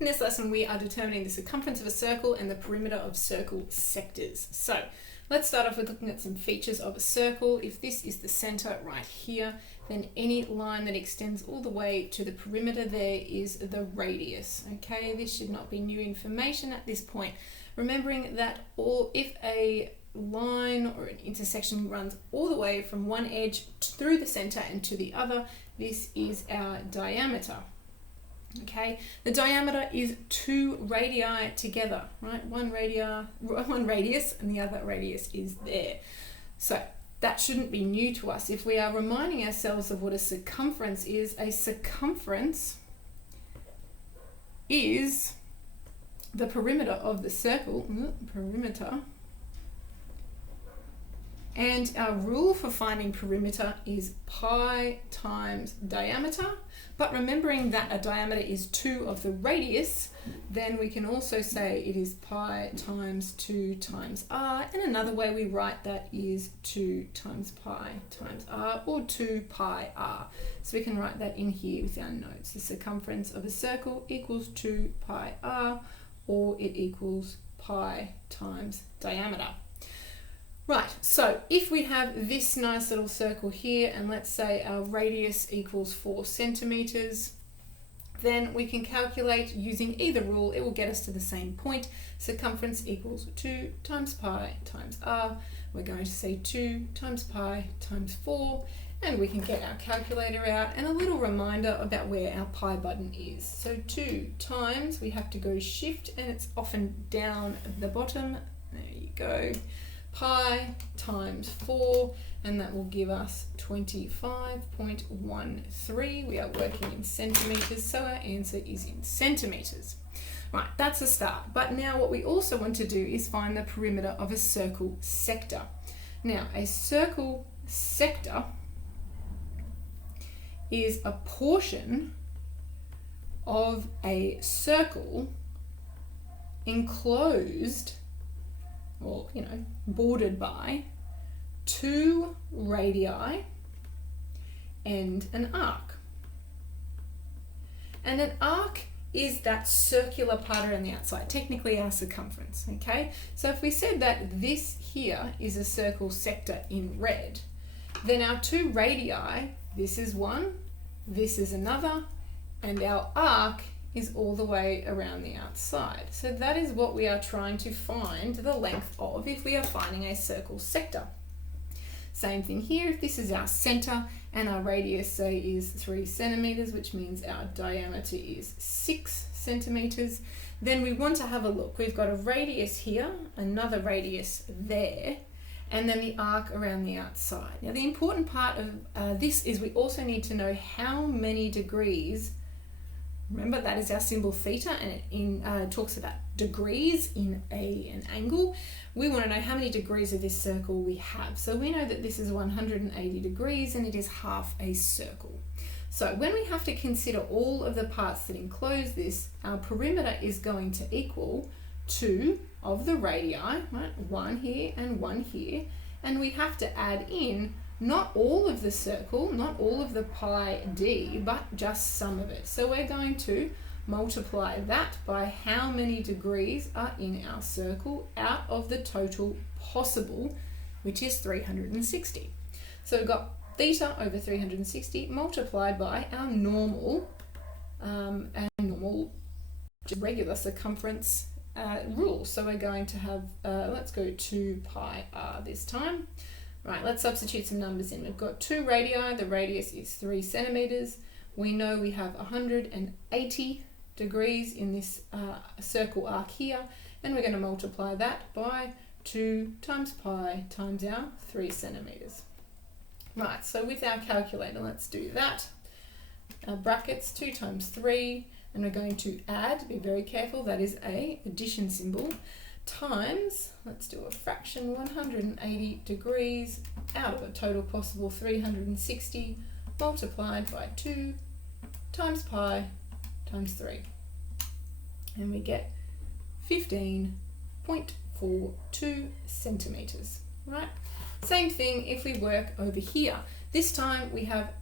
In this lesson, we are determining the circumference of a circle and the perimeter of circle sectors. So let's start off with looking at some features of a circle. If this is the center right here, then any line that extends all the way to the perimeter there is the radius. Okay, this should not be new information at this point. Remembering that if a line or an intersection runs all the way from one edge through the center and to the other, this is our diameter. Okay, the diameter is two radii together, right? One radius and the other radius is there. So that shouldn't be new to us. If we are reminding ourselves of what a circumference is, a circumference is the perimeter of the circle, perimeter. And our rule for finding perimeter is pi times diameter. But remembering that a diameter is 2 of the radius, then we can also say it is pi times 2 times r. And another way we write that is 2 times pi times r, or 2 pi r. So we can write that in here with our notes. The circumference of a circle equals 2 pi r, or it equals pi times diameter. Right, so if we have this nice little circle here, and let's say our radius equals 4 centimeters, then we can calculate using either rule. It will get us to the same point. Circumference equals 2 times pi times r. We're going to say 2 times pi times 4, and we can get our calculator out, and a little reminder about where our pi button is. So 2 times, we have to go shift, and it's often down at the bottom. There you go. Pi times 4, and that will give us 25.13. We are working in centimeters, so our answer is in centimeters. Right, that's a start. But now what we also want to do is find the perimeter of a circle sector. Now, a circle sector is a portion of a circle enclosed, or bordered by, 2 radii and an arc. And an arc is that circular part around the outside, technically our circumference, okay? So if we said that this here is a circle sector in red, then our 2 radii, this is one, this is another, and our arc is all the way around the outside. So that is what we are trying to find the length of if we are finding a circle sector. Same thing here. If this is our center and our radius, say, is 3 centimeters, which means our diameter is 6 centimeters, then we want to have a look. We've got a radius here, another radius there, and then the arc around the outside. Now, the important part of this is we also need to know how many degrees. Remember, that is our symbol theta, and it talks about degrees in an angle. We want to know how many degrees of this circle we have. So we know that this is 180 degrees and it is half a circle. So when we have to consider all of the parts that enclose this, our perimeter is going to equal 2 of the radii, right? 1 here and 1 here. And we have to add in not all of the circle, not all of the pi d, but just some of it. So we're going to multiply that by how many degrees are in our circle out of the total possible, which is 360. So we've got theta over 360 multiplied by our normal, regular circumference rule. So we're going to have, let's go 2 pi r this time. Right, let's substitute some numbers in. We've got 2 radii, the radius is 3 centimeters. We know we have 180 degrees in this circle arc here, and we're going to multiply that by 2 times pi times our 3 centimeters. Right, so with our calculator, let's do that. Our brackets, 2 times 3, and we're going to add, be very careful, that is a addition symbol, times, let's do a fraction, 180 degrees out of a total possible 360 multiplied by 2 times pi times 3. And we get 15.42 centimeters, right? Same thing if we work over here. This time we have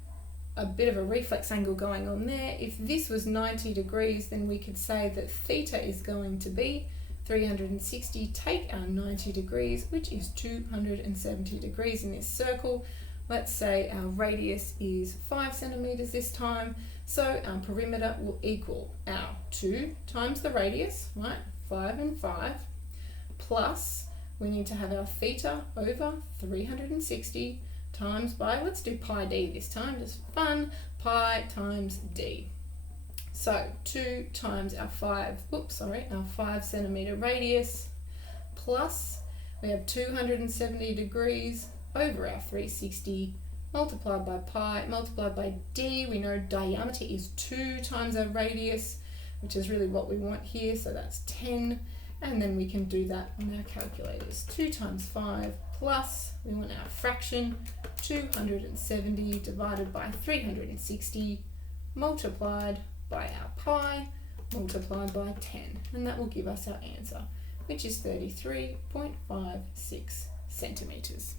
a bit of a reflex angle going on there. If this was 90 degrees, then we could say that theta is going to be 360. Take our 90 degrees, which is 270 degrees in this circle. Let's say our radius is 5 centimeters this time. So our perimeter will equal our 2 times the radius, right? 5 and 5, plus we need to have our theta over 360 times by, let's do pi d this time, just fun, pi times d. So 2 times our 5 centimeter radius, plus we have 270 degrees over our 360 multiplied by pi, multiplied by d. We know diameter is 2 times our radius, which is really what we want here, so that's 10. And then we can do that on our calculators. 2 times 5 plus, we want our fraction, 270 divided by 360 multiplied by our pi multiplied by 10. And that will give us our answer, which is 33.56 centimeters.